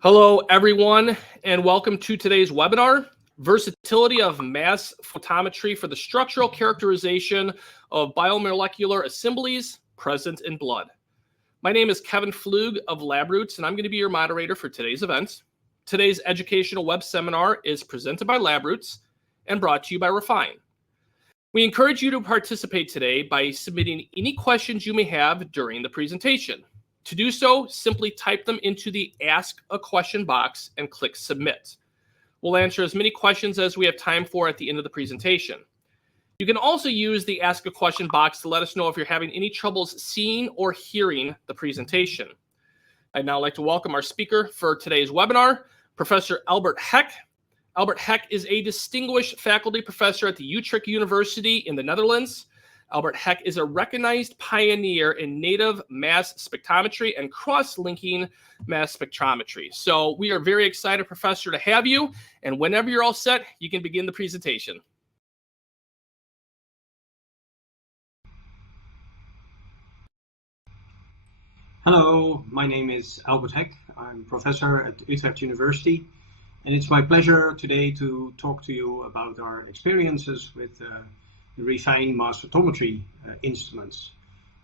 Hello, everyone, and welcome to today's webinar, Versatility of Mass Photometry for the Structural Characterization of Biomolecular Assemblies Present in Blood. My name is Kevin Flug of LabRoots, and I'm going to be your moderator for today's event. Today's educational web seminar is presented by LabRoots and brought to you by Refine. We encourage you to participate today by submitting any questions you may have during the presentation. To do so, simply type them into the Ask a Question box and click Submit. We'll answer as many questions as we have time for at the end of the presentation. You can also use the Ask a Question box to let us know if you're having any troubles seeing or hearing the presentation. I'd now like to welcome our speaker for today's webinar, Professor Albert Heck. Albert Heck is a distinguished faculty professor at the Utrecht University in the Netherlands. Albert Heck is a recognized pioneer in native mass spectrometry and cross-linking mass spectrometry. So we are very excited, Professor, to have you. And whenever you're all set, you can begin the presentation. Hello, my name is Albert Heck. I'm professor at Utrecht University. And it's my pleasure today to talk to you about our experiences with the Refine mass photometry instruments.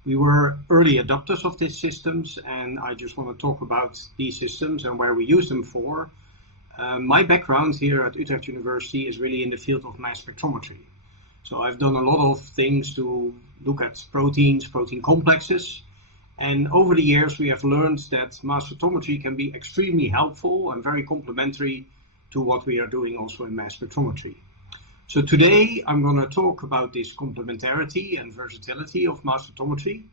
We were early adopters of these systems, and I just want to talk about these systems and where we use them for. My background here at Utrecht University is really in the field of mass spectrometry. So I've done a lot of things to look at proteins, protein complexes, and over the years we have learned that mass photometry can be extremely helpful and very complementary to what we are doing also in mass spectrometry. So today I'm going to talk about this complementarity and versatility of mass spectrometry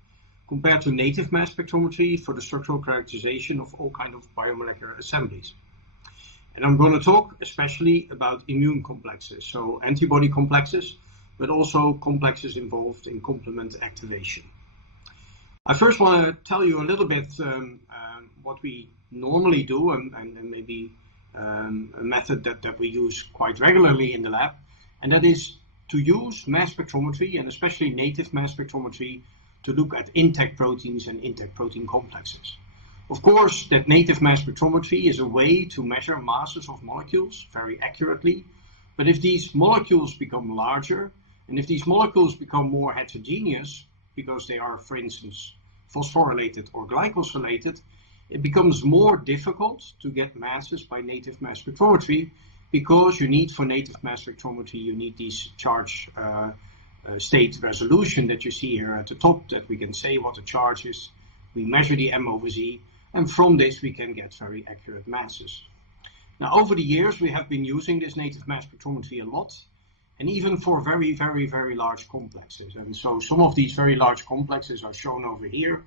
compared to native mass spectrometry for the structural characterization of all kinds of biomolecular assemblies. And I'm going to talk especially about immune complexes, so antibody complexes, but also complexes involved in complement activation. I first want to tell you a little bit what we normally do and maybe a method that we use quite regularly in the lab. And that is to use mass spectrometry, and especially native mass spectrometry, to look at intact proteins and intact protein complexes. Of course, that native mass spectrometry is a way to measure masses of molecules very accurately. But if these molecules become larger, and if these molecules become more heterogeneous, because they are, for instance, phosphorylated or glycosylated, it becomes more difficult to get masses by native mass spectrometry, because you need, for native mass spectrometry, you need these charge state resolution that you see here at the top, that we can say what the charge is. We measure the M over Z, and from this we can get very accurate masses. Now, over the years we have been using this native mass spectrometry a lot, and even for very, very, very large complexes. And so some of these very large complexes are shown over here,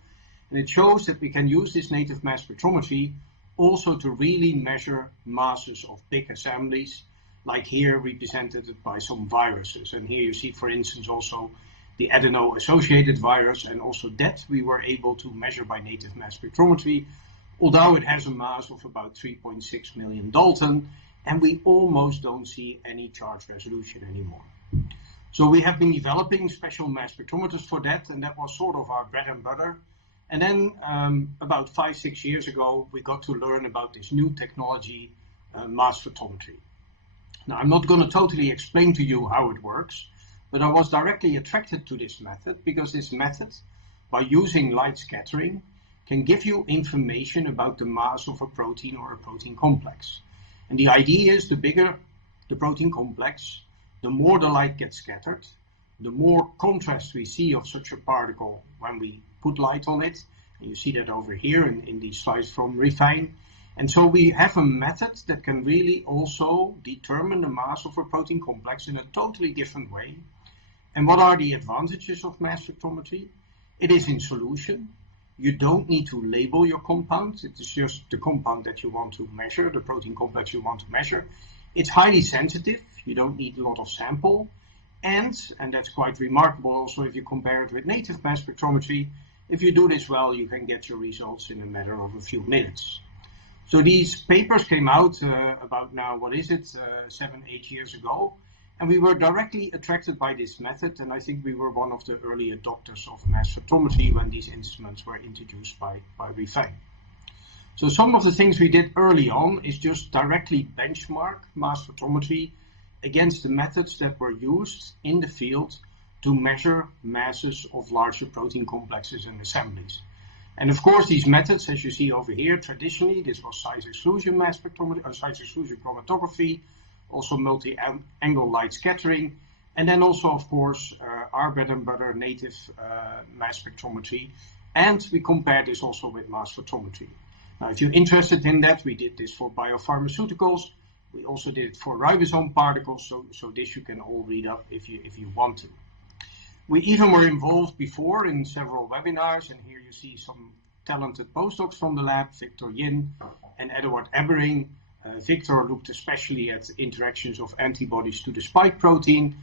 and it shows that we can use this native mass spectrometry also to really measure masses of big assemblies, like here represented by some viruses. And here you see, for instance, also the adeno-associated virus, and also that we were able to measure by native mass spectrometry, although it has a mass of about 3.6 million Dalton, and we almost don't see any charge resolution anymore. So we have been developing special mass spectrometers for that, and that was sort of our bread and butter. And then about 5-6 years ago, we got to learn about this new technology, mass photometry. Now, I'm not going to totally explain to you how it works, but I was directly attracted to this method because this method, by using light scattering, can give you information about the mass of a protein or a protein complex. And the idea is, the bigger the protein complex, the more the light gets scattered, the more contrast we see of such a particle when we put light on it. And you see that over here in these slides from Refine. And so we have a method that can really also determine the mass of a protein complex in a totally different way. And what are the advantages of mass spectrometry? It is in solution. You don't need to label your compound. It is just the compound that you want to measure, the protein complex you want to measure. It's highly sensitive. You don't need a lot of sample. And that's quite remarkable also if you compare it with native mass spectrometry, if you do this well, you can get your results in a matter of a few minutes. So these papers came out about now, 7-8 years ago, and we were directly attracted by this method, and I think we were one of the early adopters of mass spectrometry when these instruments were introduced by Refine. So some of the things we did early on is just directly benchmark mass spectrometry against the methods that were used in the field to measure masses of larger protein complexes and assemblies. And of course, these methods, as you see over here, traditionally, this was size exclusion mass spectrometry, size exclusion chromatography, also multi-angle light scattering, and then also, of course, our bread and butter native mass spectrometry. And we compared this also with mass spectrometry. Now, if you're interested in that, we did this for biopharmaceuticals. We also did it for ribosome particles, so this you can all read up if you want to. We even were involved before in several webinars, and here you see some talented postdocs from the lab, Victor Yin and Eduard Ebbering. Victor looked especially at interactions of antibodies to the spike protein,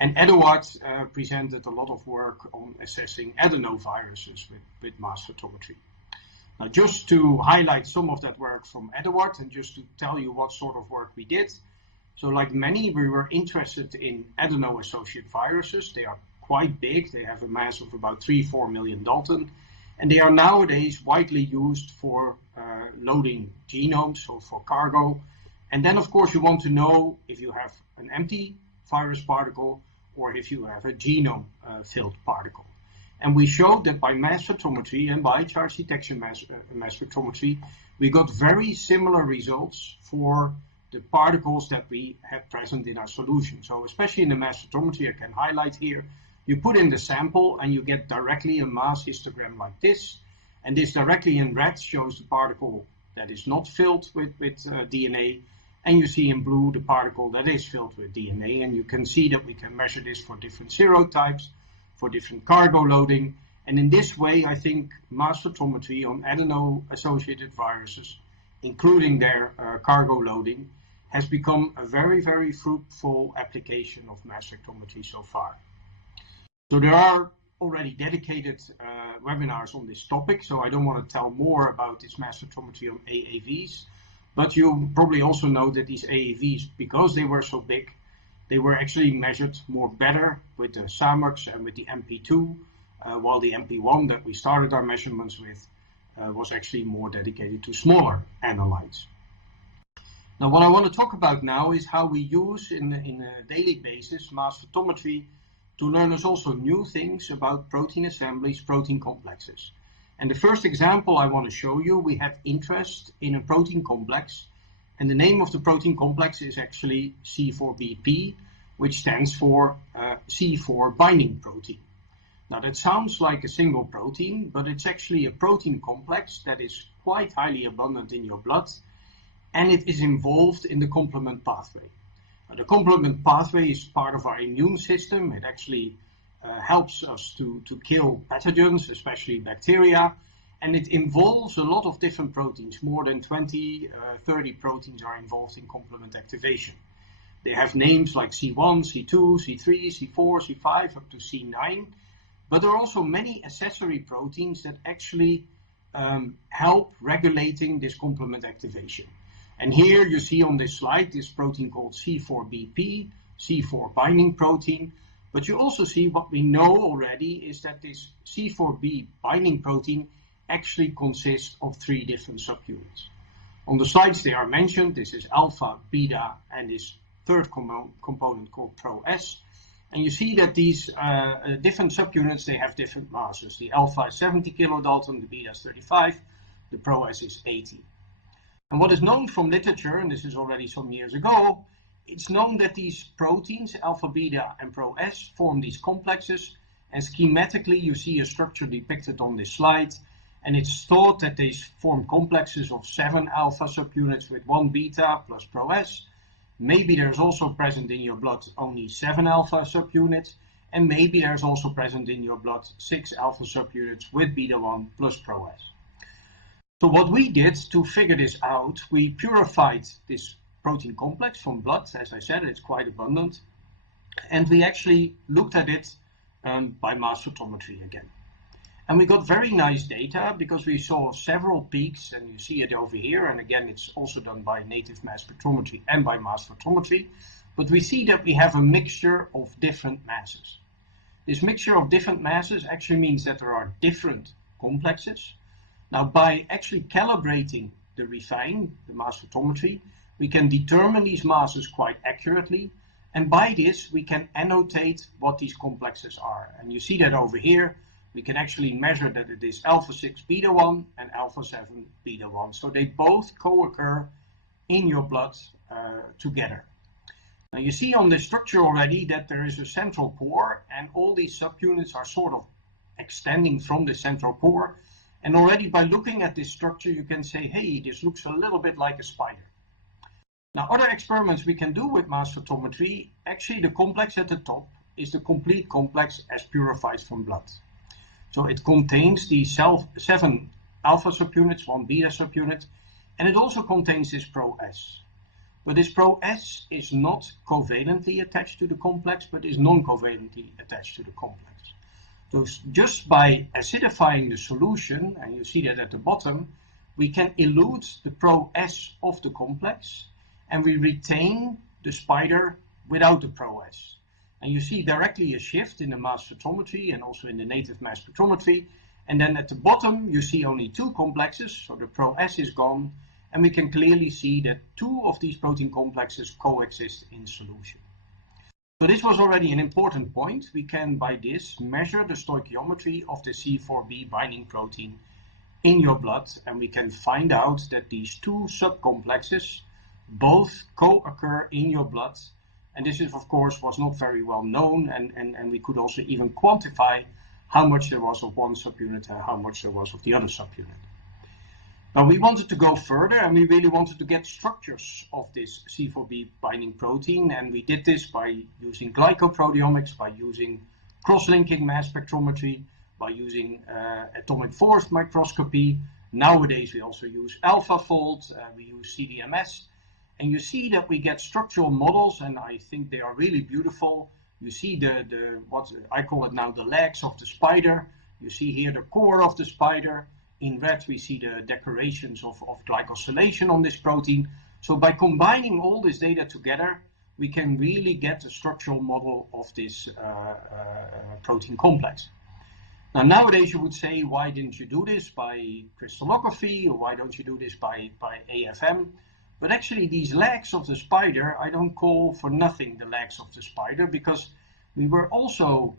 and Eduard presented a lot of work on assessing adenoviruses with mass spectrometry. Now, just to highlight some of that work from Eduard and just to tell you what sort of work we did. So like many, we were interested in adeno-associated viruses. They are quite big. They have a mass of about 3-4 million Dalton. And they are nowadays widely used for loading genomes, so for cargo. And then, of course, you want to know if you have an empty virus particle or if you have a genome-filled particle. And we showed that by mass spectrometry and by charge detection mass spectrometry, we got very similar results for the particles that we had present in our solution. So especially in the mass spectrometry, I can highlight here, you put in the sample and you get directly a mass histogram like this. And this directly in red shows the particle that is not filled with DNA. And you see in blue the particle that is filled with DNA. And you can see that we can measure this for different serotypes, for different cargo loading. And in this way, I think mass spectrometry on adeno-associated viruses, including their cargo loading, has become a very, very fruitful application of mass spectrometry so far. So there are already dedicated webinars on this topic, so I don't want to tell more about this mass spectrometry on AAVs, but you probably also know that these AAVs, because they were so big, they were actually measured more better with the SAMUX and with the MP2, while the MP1 that we started our measurements with was actually more dedicated to smaller analytes. Now, what I want to talk about now is how we use in a daily basis mass spectrometry to learn us also new things about protein assemblies, protein complexes. And the first example I want to show you, we had interest in a protein complex, and the name of the protein complex is actually C4BP, which stands for C4 binding protein. Now that sounds like a single protein, but it's actually a protein complex that is quite highly abundant in your blood, and it is involved in the complement pathway. The complement pathway is part of our immune system. It actually helps us to kill pathogens, especially bacteria, and it involves a lot of different proteins. More than 20, 30 proteins are involved in complement activation. They have names like C1, C2, C3, C4, C5, up to C9, but there are also many accessory proteins that actually help regulating this complement activation. And here you see on this slide this protein called C4BP, C4 binding protein. But you also see what we know already is that this C4b binding protein actually consists of 3 different subunits. On the slides they are mentioned. This is alpha, beta, and this third component called pro-S. And you see that these different subunits, they have different masses. The alpha is 70 kilodalton, the beta is 35, the pro-S is 80. And what is known from literature, and this is already some years ago, it's known that these proteins, alpha, beta, and pro-S, form these complexes. And schematically, you see a structure depicted on this slide. And it's thought that they form complexes of 7 alpha subunits with 1 beta plus pro-S. Maybe there's also present in your blood only 7 alpha subunits. And maybe there's also present in your blood 6 alpha subunits with beta 1 plus pro-S. So what we did to figure this out, we purified this protein complex from blood. As I said, it's quite abundant. And we actually looked at it by mass spectrometry again. And we got very nice data because we saw several peaks, and you see it over here. And again, it's also done by native mass spectrometry and by mass spectrometry. But we see that we have a mixture of different masses. This mixture of different masses actually means that there are different complexes. Now, by actually calibrating the refine, the mass photometry, we can determine these masses quite accurately. And by this, we can annotate what these complexes are. And you see that over here, we can actually measure that it is alpha 6 beta 1 and alpha 7 beta 1. So they both co-occur in your blood together. Now you see on the structure already that there is a central core, and all these subunits are sort of extending from the central core. And already by looking at this structure, you can say, hey, this looks a little bit like a spider. Now, other experiments we can do with mass photometry, actually the complex at the top is the complete complex as purified from blood. So it contains the 7 alpha subunits, 1 beta subunit, and it also contains this pro-S. But this pro-S is not covalently attached to the complex, but is non-covalently attached to the complex. So just by acidifying the solution, and you see that at the bottom, we can elute the pro-S of the complex, and we retain the spider without the pro-S. And you see directly a shift in the mass photometry and also in the native mass spectrometry. And then at the bottom, you see only 2 complexes, so the pro-S is gone, and we can clearly see that 2 of these protein complexes coexist in solution. So this was already an important point. We can, by this, measure the stoichiometry of the C4b binding protein in your blood, and we can find out that these 2 subcomplexes both co-occur in your blood. And this is, of course, was not very well known, and we could also even quantify how much there was of one subunit and how much there was of the other subunit. Now we wanted to go further, and we really wanted to get structures of this C4b binding protein, and we did this by using glyco proteomics, by using cross-linking mass spectrometry, by using atomic force microscopy. Nowadays we also use AlphaFold, we use CDMS, and you see that we get structural models, and I think they are really beautiful. You see what I call it now the legs of the spider. You see here the core of the spider. In red, we see the decorations of glycosylation on this protein. So by combining all this data together, we can really get a structural model of this protein complex. Now, nowadays you would say, why didn't you do this by crystallography, or why don't you do this by AFM? But actually these legs of the spider, I don't call for nothing the legs of the spider, because we were also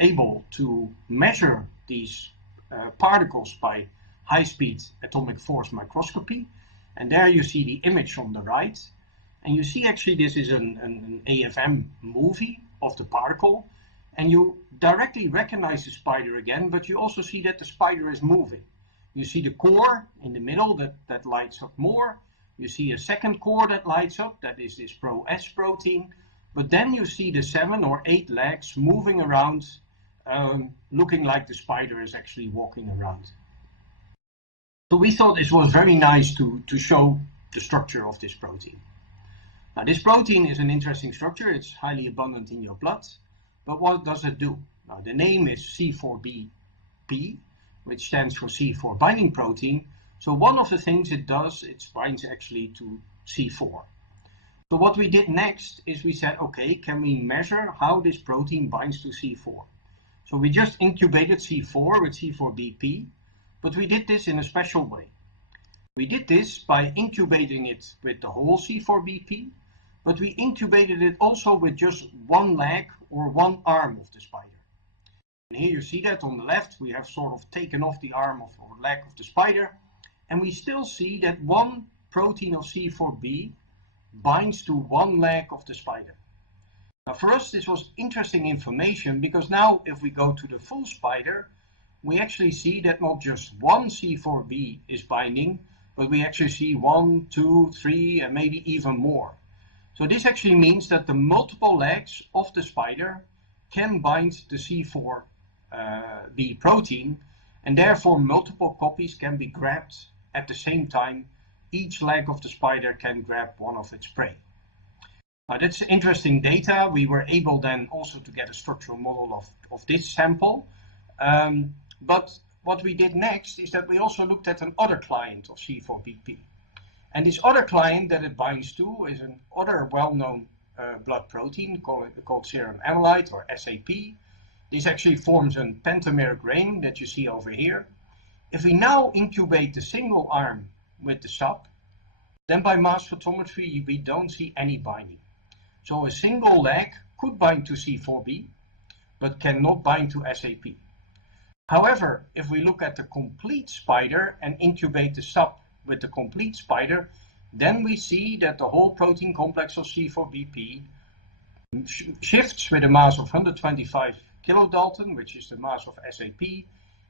able to measure these particles by high-speed atomic force microscopy. And there you see the image on the right. And you see actually this is an AFM movie of the particle. And you directly recognize the spider again, but you also see that the spider is moving. You see the core in the middle that lights up more. You see a second core that lights up, that is this pro-S protein. But then you see the 7 or 8 legs moving around, looking like the spider is actually walking around. So we thought this was very nice to show the structure of this protein. Now this protein is an interesting structure. It's highly abundant in your blood. But what does it do? Now the name is C4BP, which stands for C4 binding protein. So one of the things it does, it binds actually to C4. So what we did next is we said, okay, can we measure how this protein binds to C4? So we just incubated C4 with C4BP, but we did this in a special way. We did this by incubating it with the whole C4BP, but we incubated it also with just one leg or one arm of the spider. And here you see that on the left, we have sort of taken off the arm or leg of the spider, and we still see that one protein of C4b binds to one leg of the spider. Now for us, this was interesting information, because now if we go to the full spider, we actually see that not just one C4b is binding, but we actually see 1, 2, 3, and maybe even more. So this actually means that the multiple legs of the spider can bind the C4b protein, and therefore multiple copies can be grabbed at the same time. Each leg of the spider can grab one of its prey. Now that's interesting data. We were able then also to get a structural model of this sample. But what we did next is that we also looked at another client of C4BP. And this other client that it binds to is another well-known blood protein called serum amyloid, or SAP. This actually forms a pentameric ring that you see over here. If we now incubate the single arm with the sub, then by mass photometry we don't see any binding. So a single leg could bind to C4b, but cannot bind to SAP. However, if we look at the complete spider and incubate the sub with the complete spider, then we see that the whole protein complex of C4BP shifts with a mass of 125 kilodalton, which is the mass of SAP,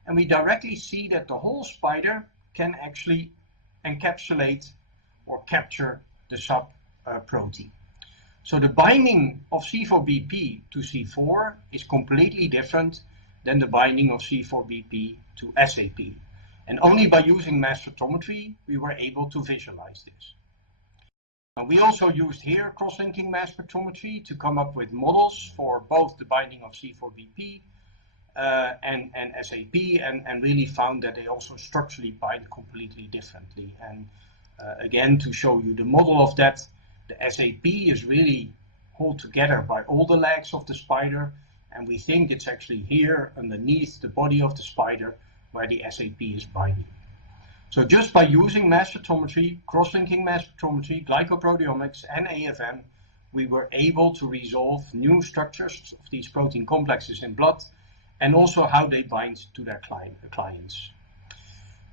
and we directly see that the whole spider can actually encapsulate or capture the sub protein. So the binding of C4BP to C4 is completely different than the binding of C4BP to SAP. And only by using mass spectrometry we were able to visualize this. Now, we also used here cross-linking mass spectrometry to come up with models for both the binding of C4BP and SAP, and really found that they also structurally bind completely differently. And again, to show you the model of that, the SAP is really held together by all the legs of the spider, and we think it's actually here underneath the body of the spider where the SAP is binding. So just by using mass spectrometry, cross-linking mass spectrometry, glycoproteomics, and AFM, we were able to resolve new structures of these protein complexes in blood, and also how they bind to their clients.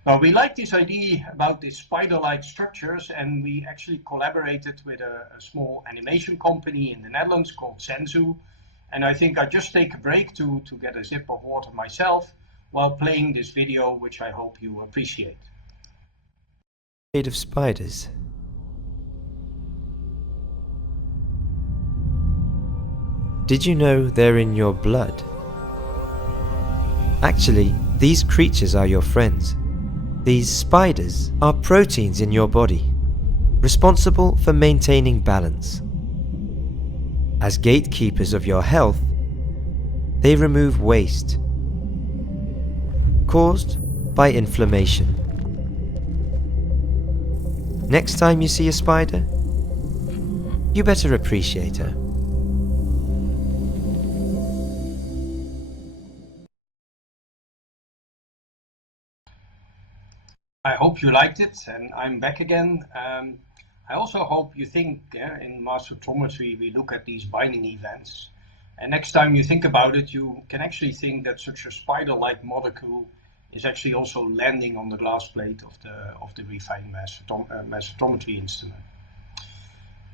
Now, we like this idea about these spider-like structures, and we actually collaborated with a small animation company in the Netherlands called Sensu. And I think I just take a break to get a sip of water myself while playing this video, which I hope you appreciate. Made of spiders. Did you know they're in your blood? Actually, these creatures are your friends. These spiders are proteins in your body, responsible for maintaining balance. As gatekeepers of your health, they remove waste caused by inflammation. Next time you see a spider, you better appreciate her. I hope you liked it, and I'm back again. I also hope you think in mass spectrometry we look at these binding events, and next time you think about it, you can actually think that such a spider-like molecule is actually also landing on the glass plate of the refined mass spectrometry instrument.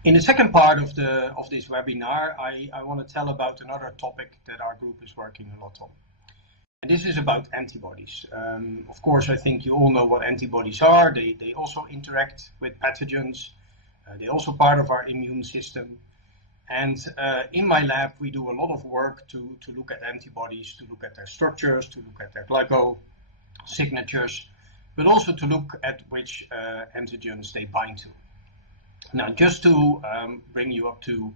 In the second part of this webinar, I want to tell about another topic that our group is working a lot on. And this is about antibodies. Of course, I think you all know what antibodies are. They also interact with pathogens. They're also part of our immune system. And in my lab, we do a lot of work to look at antibodies, to look at their structures, to look at their glyco signatures, but also to look at which antigens they bind to. Now, just to bring you up to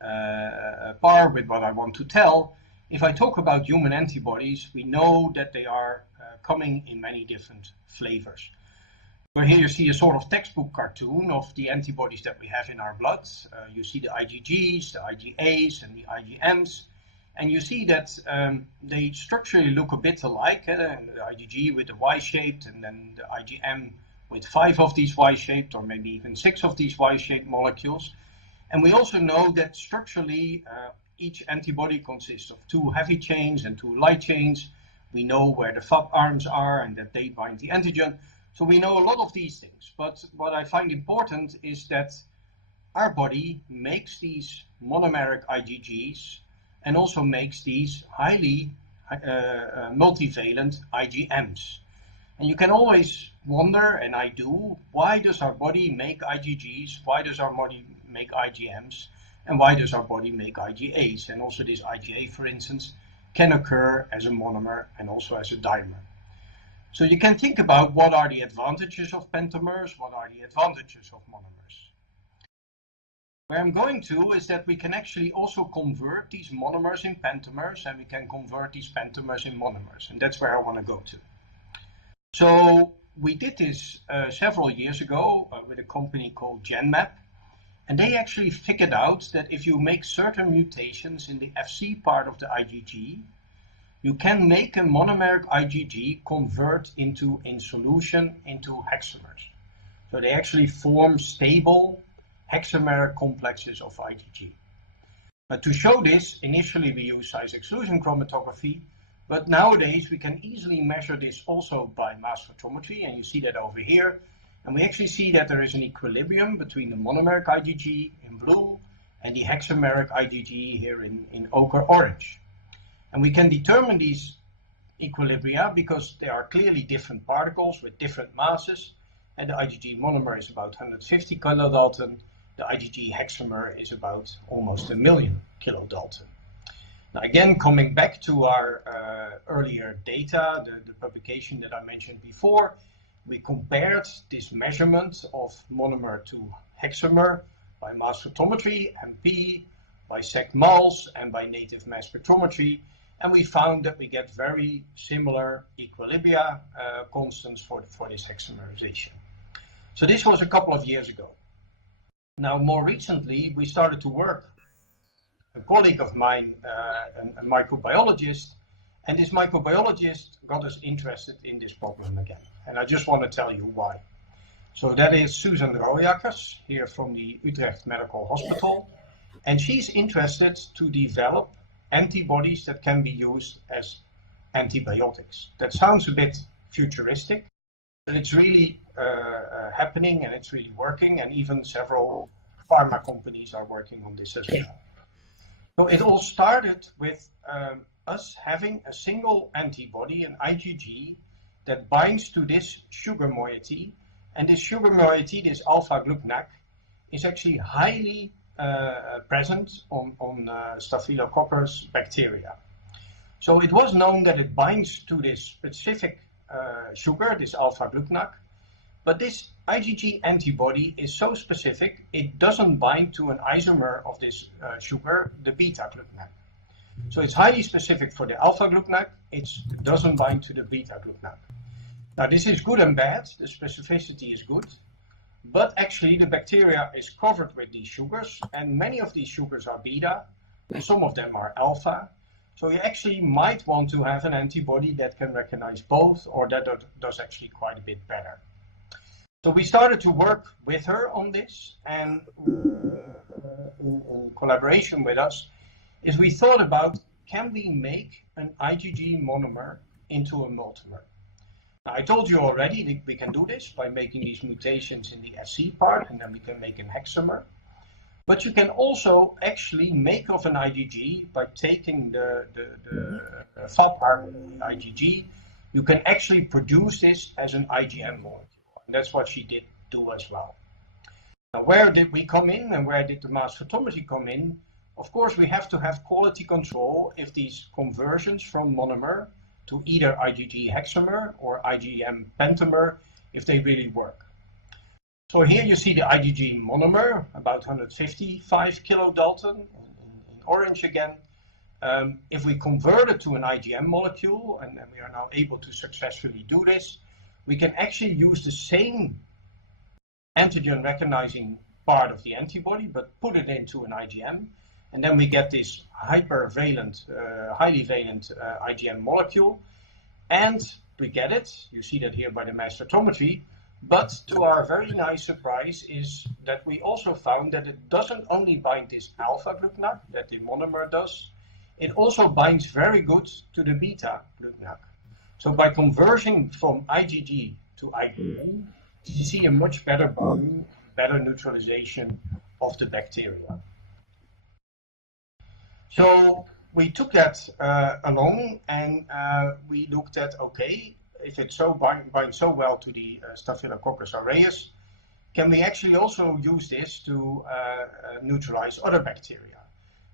par with what I want to tell, if I talk about human antibodies, we know that they are coming in many different flavors. So here you see a sort of textbook cartoon of the antibodies that we have in our blood. You see the IgGs, the IgAs, and the IgMs. And you see that they structurally look a bit alike. The IgG with the Y-shaped, and then the IgM with 5 of these Y-shaped, or maybe even 6 of these Y-shaped molecules. And we also know that structurally, each antibody consists of 2 heavy chains and 2 light chains. We know where the Fab arms are and that they bind the antigen. So we know a lot of these things. But what I find important is that our body makes these monomeric IgGs and also makes these highly multivalent IgMs. And you can always wonder, and I do, why does our body make IgGs? Why does our body make IgMs? And why does our body make IgAs? And also this IgA, for instance, can occur as a monomer and also as a dimer. So you can think about what are the advantages of pentamers, what are the advantages of monomers. Where I'm going to is that we can actually also convert these monomers in pentamers, and we can convert these pentamers in monomers, and that's where I want to go to. So we did this several years ago with a company called GenMap. And they actually figured out that if you make certain mutations in the Fc part of the IgG, you can make a monomeric IgG convert into, in solution, into hexamers. So they actually form stable hexameric complexes of IgG. But to show this, initially we use size exclusion chromatography, but nowadays we can easily measure this also by mass spectrometry, and you see that over here. And we actually see that there is an equilibrium between the monomeric IgG in blue and the hexameric IgG here in ochre orange. And we can determine these equilibria because they are clearly different particles with different masses. And the IgG monomer is about 150 kilodalton. The IgG hexamer is about almost 1,000,000 kilodalton. Now again, coming back to our earlier data, the publication that I mentioned before, we compared this measurement of monomer to hexamer by mass spectrometry, MP, by sec-mols, and by native mass spectrometry, and we found that we get very similar equilibria constants for this hexamerization. So this was a couple of years ago. Now, more recently, we started to work, a colleague of mine, a microbiologist, and this microbiologist got us interested in this problem again. And I just want to tell you why. So that is Susan Rooijakkers, here from the Utrecht Medical Hospital. And she's interested to develop antibodies that can be used as antibiotics. That sounds a bit futuristic, but it's really happening and it's really working, and even several pharma companies are working on this as well. So it all started with us having a single antibody, an IgG, that binds to this sugar moiety, and this sugar moiety, this alpha-glucnac, is actually highly present on Staphylococcus bacteria. So it was known that it binds to this specific sugar, this alpha-glucnac, but this IgG antibody is so specific, it doesn't bind to an isomer of this sugar, the beta-glucnac. So it's highly specific for the alpha-glucnac, it doesn't bind to the beta-glucnac. Now this is good and bad, the specificity is good, but actually the bacteria is covered with these sugars, and many of these sugars are beta, and some of them are alpha. So you actually might want to have an antibody that can recognize both, or that does actually quite a bit better. So we started to work with her on this, and in collaboration with us, is we thought about, can we make an IgG monomer into a multimer? Now, I told you already that we can do this by making these mutations in the SC part, and then we can make an hexamer. But you can also actually make of an IgG by taking the fat part of the IgG. You can actually produce this as an IgM molecule. And that's what she did do as well. Now, where did we come in and where did the mass spectrometry come in? Of course, we have to have quality control if these conversions from monomer to either IgG hexamer or IgM pentamer, if they really work. So here you see the IgG monomer, about 155 kilodalton, in orange again. If we convert it to an IgM molecule, and we are now able to successfully do this, we can actually use the same antigen recognizing part of the antibody, but put it into an IgM, and then we get this hypervalent, highly valent IgM molecule, and we get it. You see that here by the mass spectrometry. But to our very nice surprise is that we also found that it doesn't only bind this alpha-glucnac that the monomer does, it also binds very good to the beta-glucnac. So by conversion from IgG to IgM, you see a much better binding, better neutralization of the bacteria. So we took that along, and we looked at, okay, if it binds so well to the Staphylococcus aureus, can we actually also use this to neutralize other bacteria?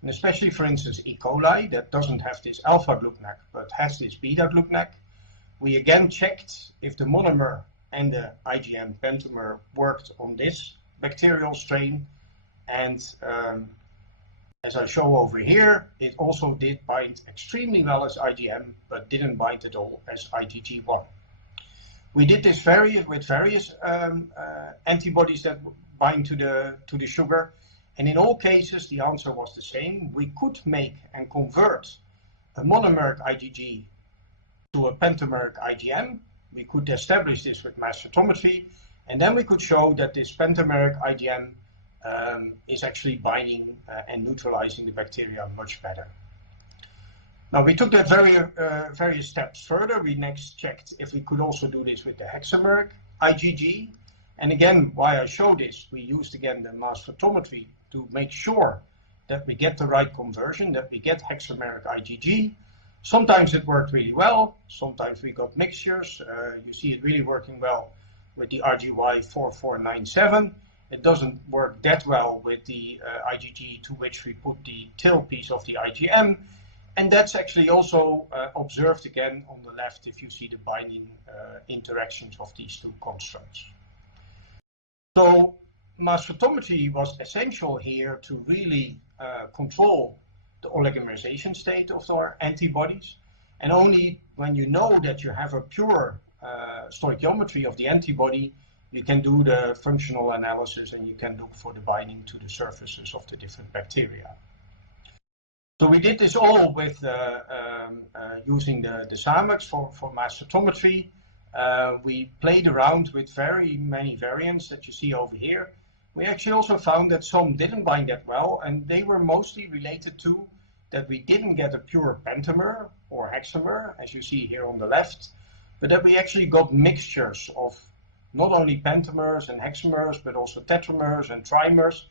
And especially, for instance, E. coli, that doesn't have this alpha-glucnac, but has this beta-glucnac. We again checked if the monomer and the IgM pentamer worked on this bacterial strain, and as I show over here, it also did bind extremely well as IgM, but didn't bind at all as IgG1. We did this with various antibodies that bind to the sugar, and in all cases the answer was the same. We could make and convert a monomeric IgG to a pentameric IgM. We could establish this with mass spectrometry, and then we could show that this pentameric IgM is actually binding and neutralizing the bacteria much better. Now we took that various steps further. We next checked if we could also do this with the hexameric IgG. And again, why I show this, we used again the mass spectrometry to make sure that we get the right conversion, that we get hexameric IgG. Sometimes it worked really well, sometimes we got mixtures. You see it really working well with the RGY4497. It doesn't work that well with the IgG to which we put the tail piece of the IgM. And that's actually also observed again on the left if you see the binding interactions of these two constructs. So mass spectrometry was essential here to really control the oligomerization state of our antibodies. And only when you know that you have a pure stoichiometry of the antibody, you can do the functional analysis and you can look for the binding to the surfaces of the different bacteria. So we did this all with using the SAMEX for mass spectrometry. We played around with very many variants that you see over here. We actually also found that some didn't bind that well, and they were mostly related to that we didn't get a pure pentamer or hexamer, as you see here on the left, but that we actually got mixtures of not only pentamers and hexamers, but also tetramers and trimers.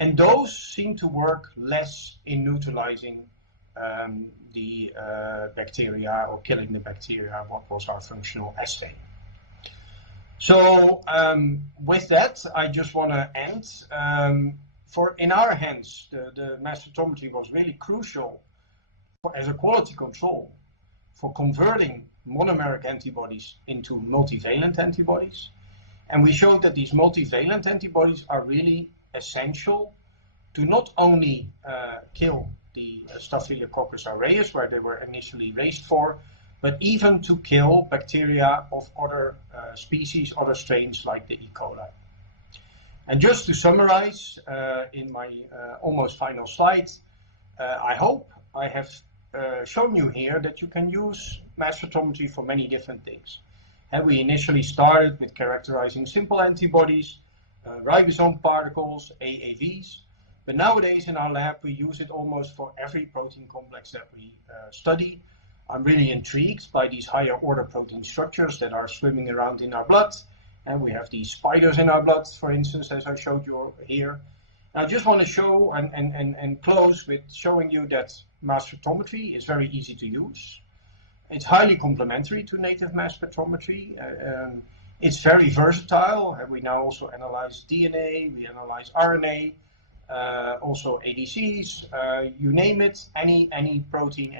And those seem to work less in neutralizing the bacteria or killing the bacteria, what was our functional assay. So with that, I just want to end. In our hands, the mass spectrometry was really crucial as a quality control for converting monomeric antibodies into multivalent antibodies. And we showed that these multivalent antibodies are really essential to not only kill the Staphylococcus aureus, where they were initially raised for, but even to kill bacteria of other species, other strains like the E. coli. And just to summarize in my almost final slide, I hope I have shown you here that you can use mass spectrometry for many different things. And we initially started with characterizing simple antibodies, ribosome particles, AAVs, but nowadays in our lab we use it almost for every protein complex that we study. I'm really intrigued by these higher order protein structures that are swimming around in our blood. And we have these spiders in our blood, for instance, as I showed you here. Now, I just want to show and close with showing you that mass spectrometry is very easy to use. It's highly complementary to native mass spectrometry. It's very versatile. We now also analyze DNA, we analyze RNA, also ADCs, you name it, any protein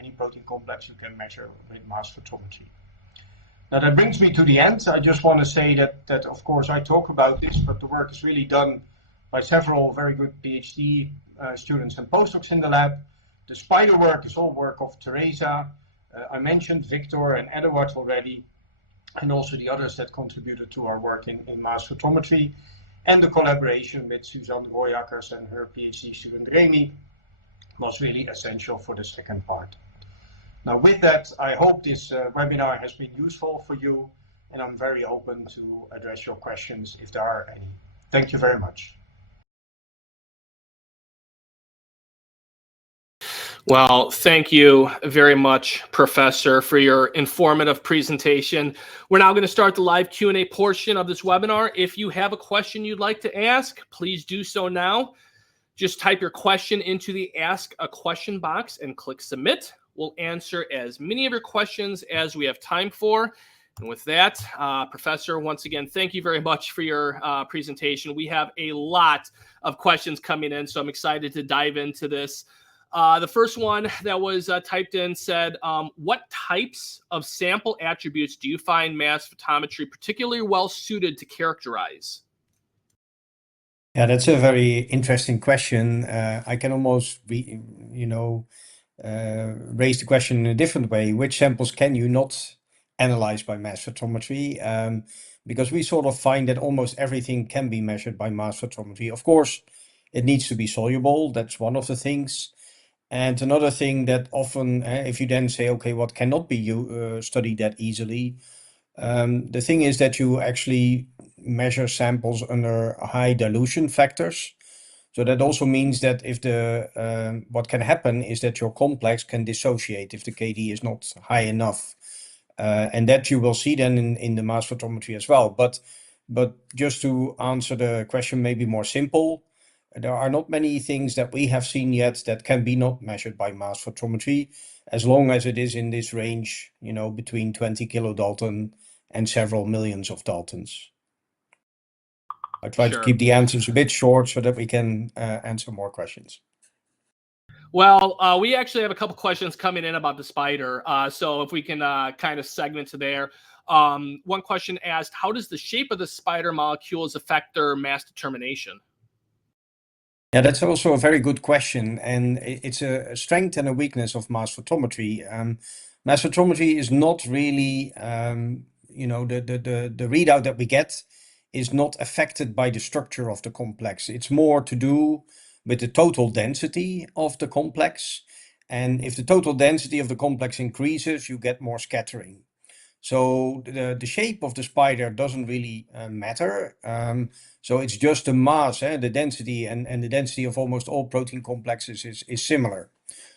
complex you can measure with mass spectrometry. Now that brings me to the end. I just want to say that of course I talk about this, but the work is really done by several very good PhD students and postdocs in the lab. The spider work is all work of Teresa. I mentioned Victor and Eduard already, and also the others that contributed to our work in mass spectrometry, and the collaboration with Suzanne Royakkers and her PhD student Remy was really essential for the second part. Now with that, I hope this webinar has been useful for you, and I'm very open to address your questions if there are any. Thank you very much. Well, thank you very much, Professor, for your informative presentation. We're now going to start the live Q&A portion of this webinar. If you have a question you'd like to ask, please do so now. Just type your question into the Ask a Question box and click Submit. We'll answer as many of your questions as we have time for. And with that, Professor, once again, thank you very much for your presentation. We have a lot of questions coming in, so I'm excited to dive into this. The first one that was typed in said, what types of sample attributes do you find mass photometry particularly well suited to characterize? Yeah, that's a very interesting question. I can almost raise the question in a different way. Which samples can you not analyze by mass spectrometry? Because we sort of find that almost everything can be measured by mass spectrometry. Of course, it needs to be soluble. That's one of the things. And another thing that often, if you then say, okay, what cannot be studied that easily, the thing is that you actually measure samples under high dilution factors. So that also means that if what can happen is that your complex can dissociate if the KD is not high enough. And that you will see then in the mass photometry as well. But just to answer the question maybe more simple, there are not many things that we have seen yet that can be not measured by mass photometry, as long as it is in this range, between 20 kilodalton and several millions of daltons. I try to keep the answers a bit short so that we can answer more questions. Well, we actually have a couple questions coming in about the spider. So if we can kind of segment to there. One question asked, how does the shape of the spider molecules affect their mass determination? Yeah, that's also a very good question, and it's a strength and a weakness of mass photometry. Mass photometry is not really, the readout that we get is not affected by the structure of the complex. It's more to do with the total density of the complex, and if the total density of the complex increases, you get more scattering. So the shape of the spider doesn't really matter. So it's just the mass, the density, and the density of almost all protein complexes is similar.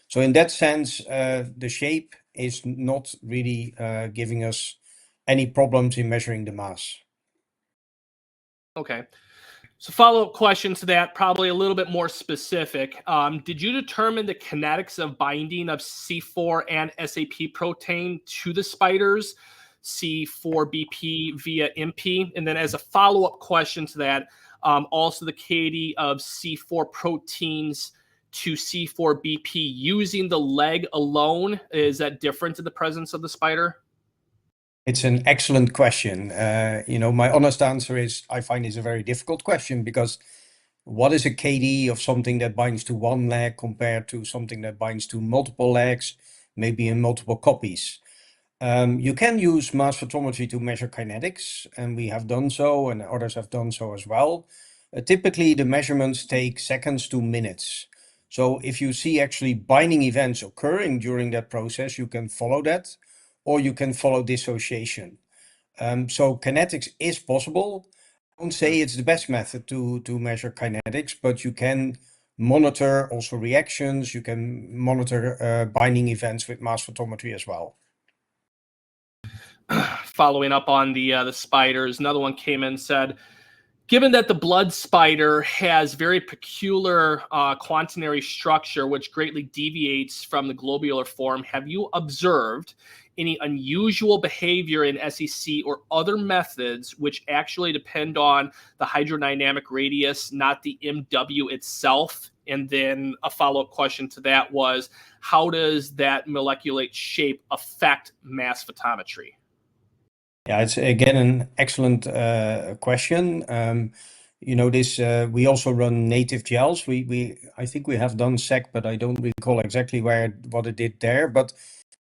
So in that sense, the shape is not really giving us any problems in measuring the mass. Okay. So follow-up question to that, probably a little bit more specific. Did you determine the kinetics of binding of C4 and SAP protein to the spiders, C4BP via MP? And then as a follow-up question to that, also the KD of C4 proteins to C4BP using the leg alone, is that different in the presence of the spider? It's an excellent question. My honest answer is I find it's a very difficult question because what is a KD of something that binds to one leg compared to something that binds to multiple legs, maybe in multiple copies? You can use mass photometry to measure kinetics, and we have done so, and others have done so as well. Typically, the measurements take seconds to minutes. So if you see actually binding events occurring during that process, you can follow that, or you can follow dissociation. So kinetics is possible. I won't say it's the best method to measure kinetics, but you can monitor also reactions. You can monitor binding events with mass photometry as well. Following up on the spiders, another one came in and said, given that the blood spider has very peculiar quaternary structure, which greatly deviates from the globular form, have you observed any unusual behavior in SEC or other methods which actually depend on the hydrodynamic radius, not the MW itself? And then a follow-up question to that was, how does that moleculate shape affect mass photometry? Yeah, it's again an excellent question. We also run native gels. I think we have done SEC, but I don't recall exactly what it did there. But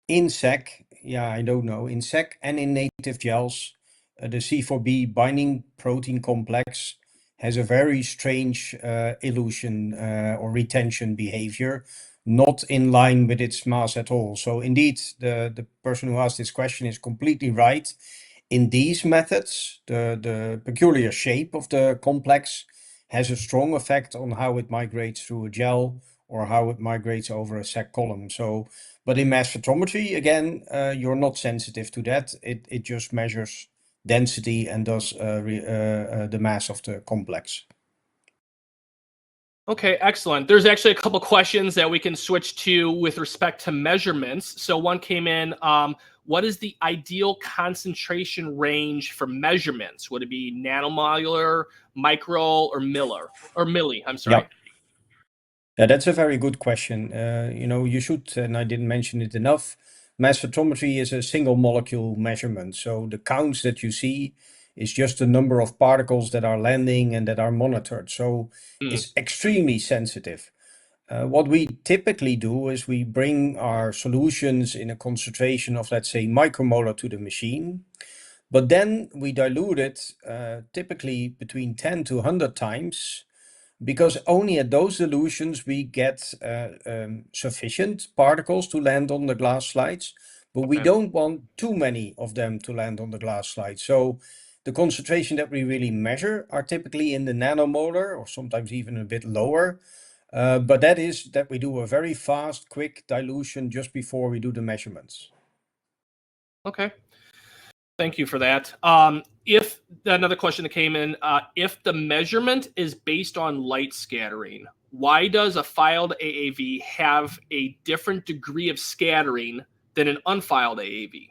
in SEC, yeah, I don't know. In SEC and in native gels, the C4b binding protein complex has a very strange elution or retention behavior, not in line with its mass at all. So indeed, the person who asked this question is completely right. In these methods, the peculiar shape of the complex has a strong effect on how it migrates through a gel or how it migrates over a SEC column. But in mass photometry, again, you're not sensitive to that. It just measures density and does the mass of the complex. Okay, excellent. There's actually a couple questions that we can switch to with respect to measurements. So one came in, what is the ideal concentration range for measurements? Would it be nanomolar, micro, or milli? I'm sorry. Yep. Yeah, that's a very good question. You should, and I didn't mention it enough, mass photometry is a single molecule measurement. So the counts that you see is just the number of particles that are landing and that are monitored. So it's extremely sensitive. What we typically do is we bring our solutions in a concentration of, let's say, micromolar to the machine, but then we dilute it typically between 10 to 100 times because only at those dilutions we get sufficient particles to land on the glass slides, but we Okay. don't want too many of them to land on the glass slide. So the concentration that we really measure are typically in the nanomolar or sometimes even a bit lower. But that is that we do a very fast, quick dilution just before we do the measurements. Okay. Thank you for that. If another question that came in, if the measurement is based on light scattering, why does a filed AAV have a different degree of scattering than an unfiled AAV?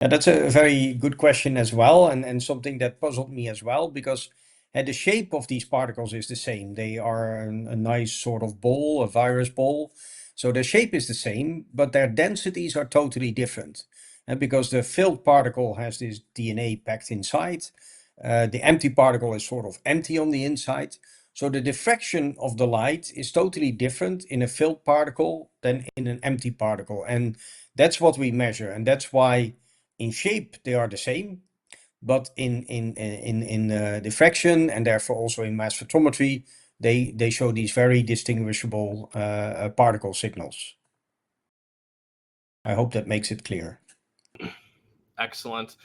Yeah, that's a very good question as well, and something that puzzled me as well, because the shape of these particles is the same. They are a nice sort of ball, a virus ball. So their shape is the same, but their densities are totally different. And because the filled particle has this DNA packed inside, the empty particle is sort of empty on the inside. So the diffraction of the light is totally different in a filled particle than in an empty particle. And that's what we measure. And that's why in shape they are the same, but in diffraction and therefore also in mass spectrometry, they show these very distinguishable particle signals. I hope that makes it clear. Excellent.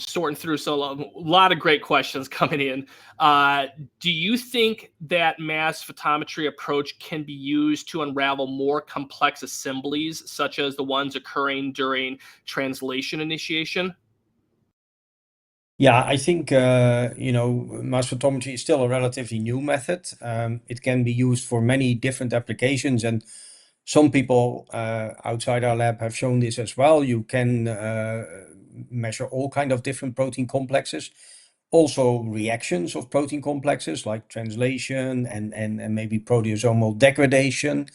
Sorting through, so a lot of great questions coming in. Do you think that mass photometry approach can be used to unravel more complex assemblies, such as the ones occurring during translation initiation? Yeah, I think mass photometry is still a relatively new method. It can be used for many different applications, and some people outside our lab have shown this as well. You can measure all kind of different protein complexes, also reactions of protein complexes like translation and maybe proteasomal degradation.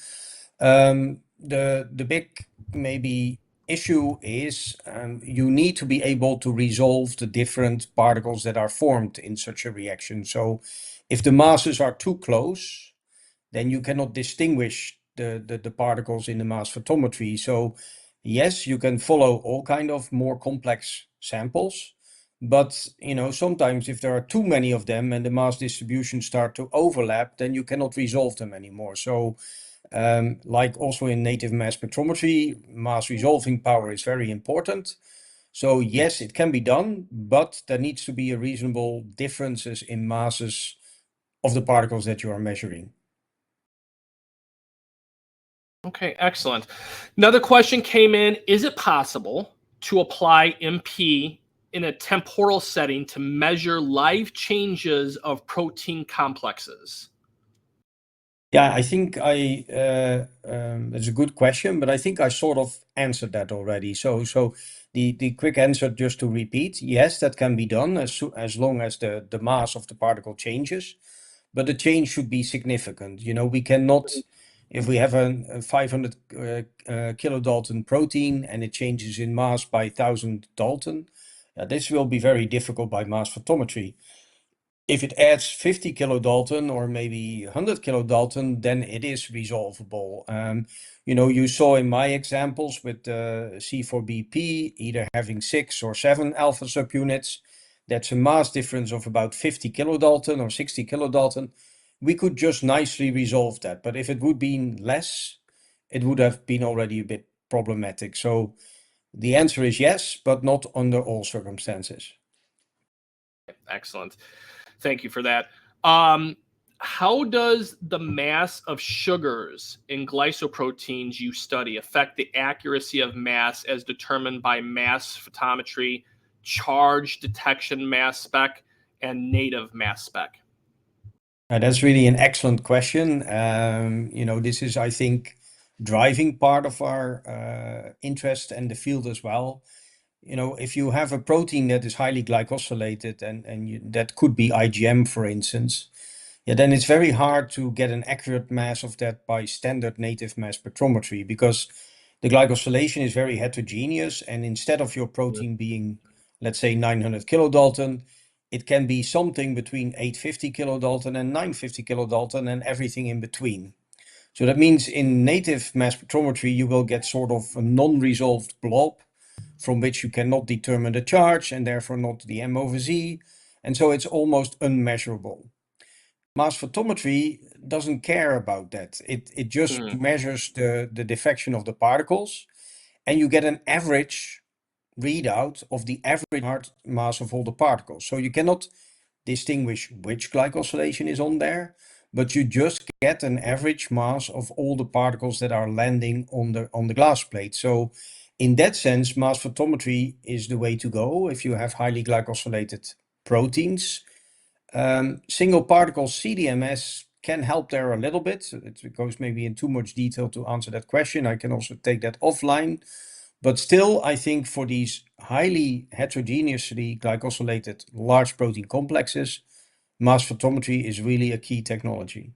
The big maybe issue is you need to be able to resolve the different particles that are formed in such a reaction. So if the masses are too close, then you cannot distinguish the particles in the mass photometry. So yes, you can follow all kind of more complex samples, but sometimes if there are too many of them and the mass distribution start to overlap, then you cannot resolve them anymore. So like also in native mass spectrometry, mass resolving power is very important. So yes, it can be done, but there needs to be a reasonable differences in masses of the particles that you are measuring. Okay, excellent. Another question came in, is it possible to apply MP in a temporal setting to measure live changes of protein complexes? Yeah, I think that's a good question, but I think I sort of answered that already. So the quick answer, just to repeat, yes, that can be done as long as the mass of the particle changes, but the change should be significant. We cannot, if we have a 500 kilodalton protein and it changes in mass by 1,000 dalton, this will be very difficult by mass photometry. If it adds 50 kilodalton or maybe 100 kilodalton, then it is resolvable. You saw in my examples with C4BP either having 6 or 7 alpha subunits. That's a mass difference of about 50 kilodalton or 60 kilodalton. We could just nicely resolve that. But if it would be less, it would have been already a bit problematic. So the answer is yes, but not under all circumstances. Excellent. Thank you for that. How does the mass of sugars in glycoproteins you study affect the accuracy of mass as determined by mass photometry, charge detection mass spec, and native mass spec? That's really an excellent question. This is, I think, driving part of our interest and the field as well. If you have a protein that is highly glycosylated and that could be IgM, for instance, then it's very hard to get an accurate mass of that by standard native mass spectrometry because the glycosylation is very heterogeneous. And instead of your protein being, let's say, 900 kilodalton, it can be something between 850 kilodalton and 950 kilodalton and everything in between. So that means in native mass spectrometry, you will get sort of a non-resolved blob from which you cannot determine the charge and therefore not the M over Z. And so it's almost unmeasurable. Mass photometry doesn't care about that. It just measures the diffraction of the particles, and you get an average readout of the average mass of all the particles. So you cannot distinguish which glycosylation is on there, but you just get an average mass of all the particles that are landing on the glass plate. So in that sense, mass photometry is the way to go if you have highly glycosylated proteins. Single particle CDMS can help there a little bit. It goes maybe in too much detail to answer that question. I can also take that offline. But still, I think for these highly heterogeneously glycosylated large protein complexes, mass photometry is really a key technology.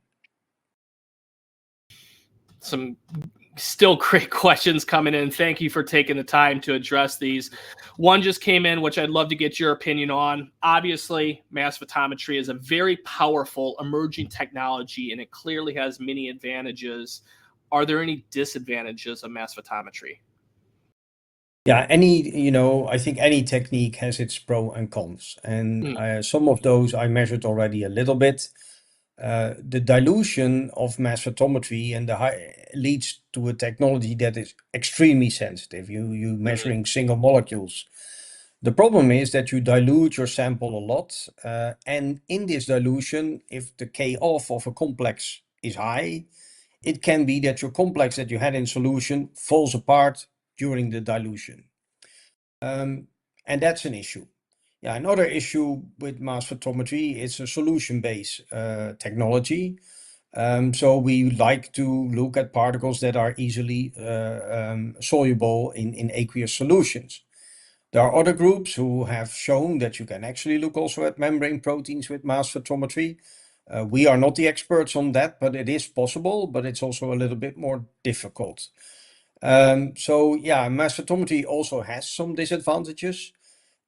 Some still great questions coming in. Thank you for taking the time to address these. One just came in, which I'd love to get your opinion on. Obviously, mass photometry is a very powerful emerging technology, and it clearly has many advantages. Are there any disadvantages of mass photometry? Yeah, I think any technique has its pro and cons. And some of those I measured already a little bit. The dilution of mass photometry and leads to a technology that is extremely sensitive. You measuring single molecules. The problem is that you dilute your sample a lot, and in this dilution, if the K-off of a complex is high, it can be that your complex that you had in solution falls apart during the dilution. And that's an issue. Yeah, another issue with mass photometry is a solution-based technology. So we like to look at particles that are easily soluble in aqueous solutions. There are other groups who have shown that you can actually look also at membrane proteins with mass photometry. We are not the experts on that, but it is possible, but it's also a little bit more difficult. So yeah, mass photometry also has some disadvantages.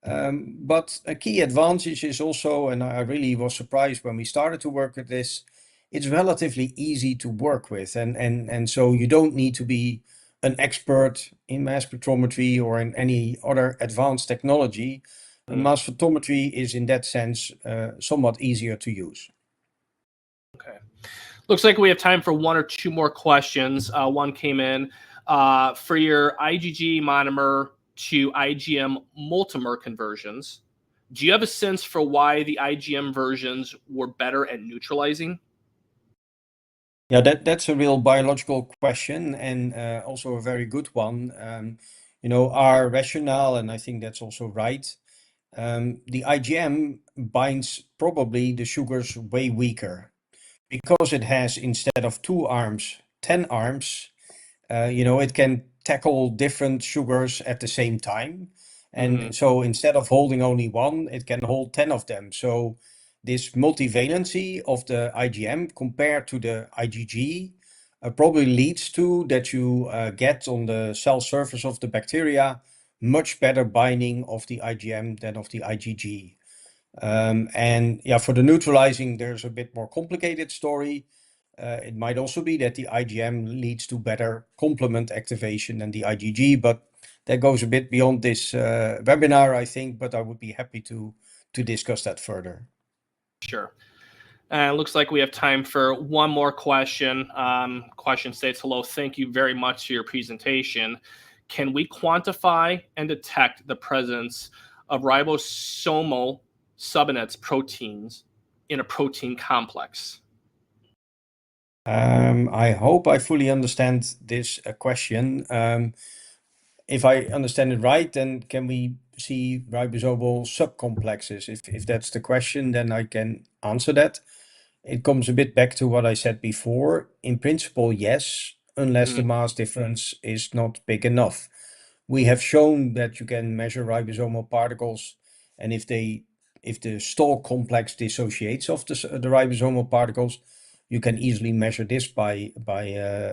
But a key advantage is also, and I really was surprised when we started to work with this, it's relatively easy to work with. And so you don't need to be an expert in mass spectrometry or in any other advanced technology. Mass photometry is in that sense somewhat easier to use. Okay. Looks like we have time for one or two more questions. One came in for your IgG monomer to IgM multimer conversions. Do you have a sense for why the IgM versions were better at neutralizing? Yeah, that's a real biological question, and also a very good one. Our rationale, and I think that's also right, the IgM binds probably the sugars way weaker because it has, instead of 2 arms, 10 arms. It can tackle different sugars at the same time. And so instead of holding only one, it can hold 10 of them. So this multivalency of the IgM compared to the IgG probably leads to that you get on the cell surface of the bacteria much better binding of the IgM than of the IgG. And yeah, for the neutralizing, there's a bit more complicated story. It might also be that the IgM leads to better complement activation than the IgG, but that goes a bit beyond this webinar, I think, but I would be happy to discuss that further. Sure. Looks like we have time for one more question. Question states, hello, thank you very much for your presentation. Can we quantify and detect the presence of ribosomal subunits proteins in a protein complex? I hope I fully understand this question. If I understand it right, then can we see ribosomal subcomplexes? If that's the question, then I can answer that. It comes a bit back to what I said before. In principle, yes, unless the mass difference is not big enough. We have shown that you can measure ribosomal particles, and if the stall complex dissociates of the ribosomal particles, you can easily measure this by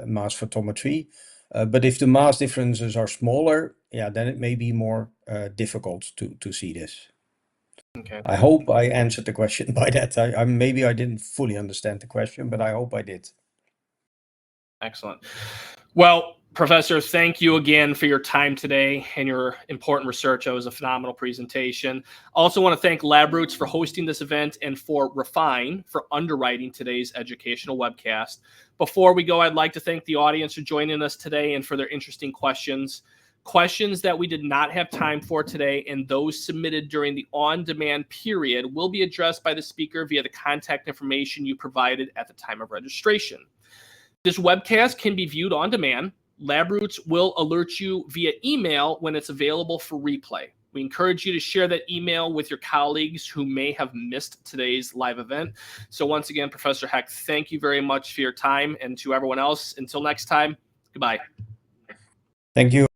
mass photometry. But if the mass differences are smaller, yeah, then it may be more difficult to see this. Okay. I hope I answered the question by that. Maybe I didn't fully understand the question, but I hope I did. Excellent. Well, Professor, thank you again for your time today and your important research. That was a phenomenal presentation. Also want to thank LabRoots for hosting this event and for Refine for underwriting today's educational webcast. Before we go, I'd like to thank the audience for joining us today and for their interesting questions. Questions that we did not have time for today and those submitted during the on-demand period will be addressed by the speaker via the contact information you provided at the time of registration. This webcast can be viewed on demand. LabRoots will alert you via email when it's available for replay. We encourage you to share that email with your colleagues who may have missed today's live event. So once again, Professor Heck, thank you very much for your time, and to everyone else, until next time, goodbye. Thank you.